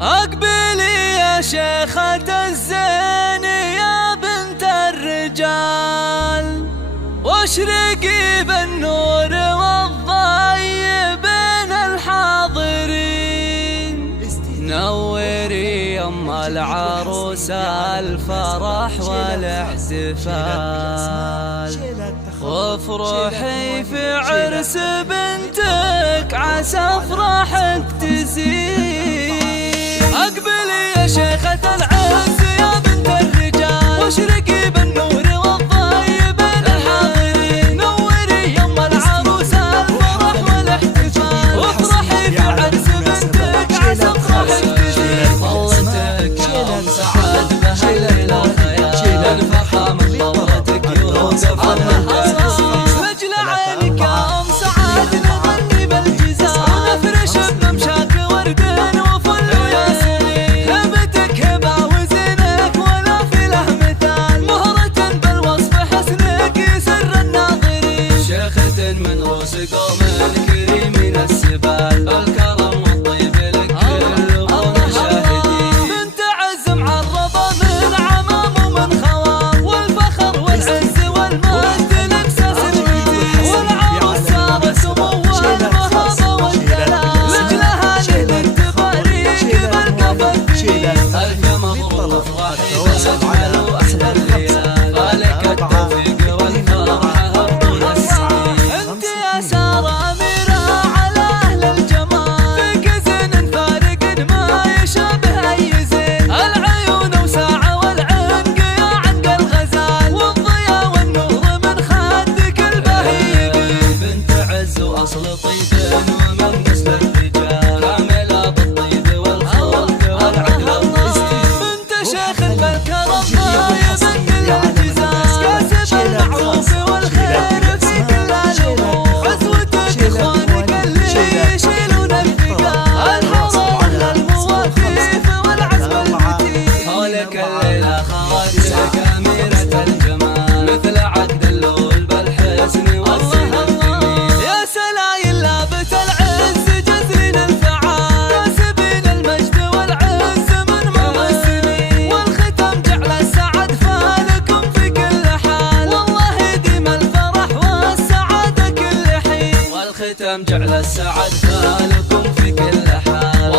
أقبلي يا شيخة الزين يا بنت الرجال، واشرقي بالنور والضي بين الحاضرين. نوري أم العروس الفرح والاحتفال، وافرحي في عرس بنتك عسى افراحك تزيد. أقبلي يا شيخة العز يا بنت الرجال، واشرقي بالنور والضي بين الحاضرين. نوري يم العروس الفرح والاحتفال، وافرحي في عرس بنتك عسى افراحك تزيد. ظلتك يوم سعاد بهالليلة خيال، الفرحة من ظلتك يوقف مجل عينك يا أم سعاد، نغني بالجزاء ونفرش بممشاك ورد وفل وياسمين. هبتك هبة وزنك ولا في له مثال، مهرة بالوصف حسنك يسر الناظرين. شيخة من روس قوم كريمين السبال، الكرم والطيب لك كل شاهدين. بنت عز معرضة من عمام ومن خوام، والفخر والعز والمجد لكساس الجديد. والعروس صارت سمو والمهابة والدلال، لجلها نهدك تباريك بالكفى الدين. ألف مبروك افرحي بالأجمل وأحلى الليال، ولك التوفيق والفرحة طول السنين. انت يا سارة أميرة على أهل الجمال، فيك زين فارق ما يشابه أي زين. العيون وساعة والعنق يا عنق الغزال، والضيا والنور من خدك البهيج. بنت عز وأصل طيب ومن نسل الرجال، كاملة بالطيب والخلق والعقل والدين. بنت شيخ بالكرم طايب كل الجزاء، كاسب المعروف والخير في كل الأمور. عزوتك إخوانك اللي يشيلون الثقال، الحضارة المواقف والعزم المتين. حولك الليلة خواتك أميرة الجمال، مثل عقد اللول بالحسن والزين. يا سلايل لابت العز جزرين الفعال، كاسبين المجد والعز من مضى السنين. والختم جعل السعد فالكم في كل حال، والله يديم الفرح والسعادة كل حين. والختم جعل السعد فالكم في كل حال.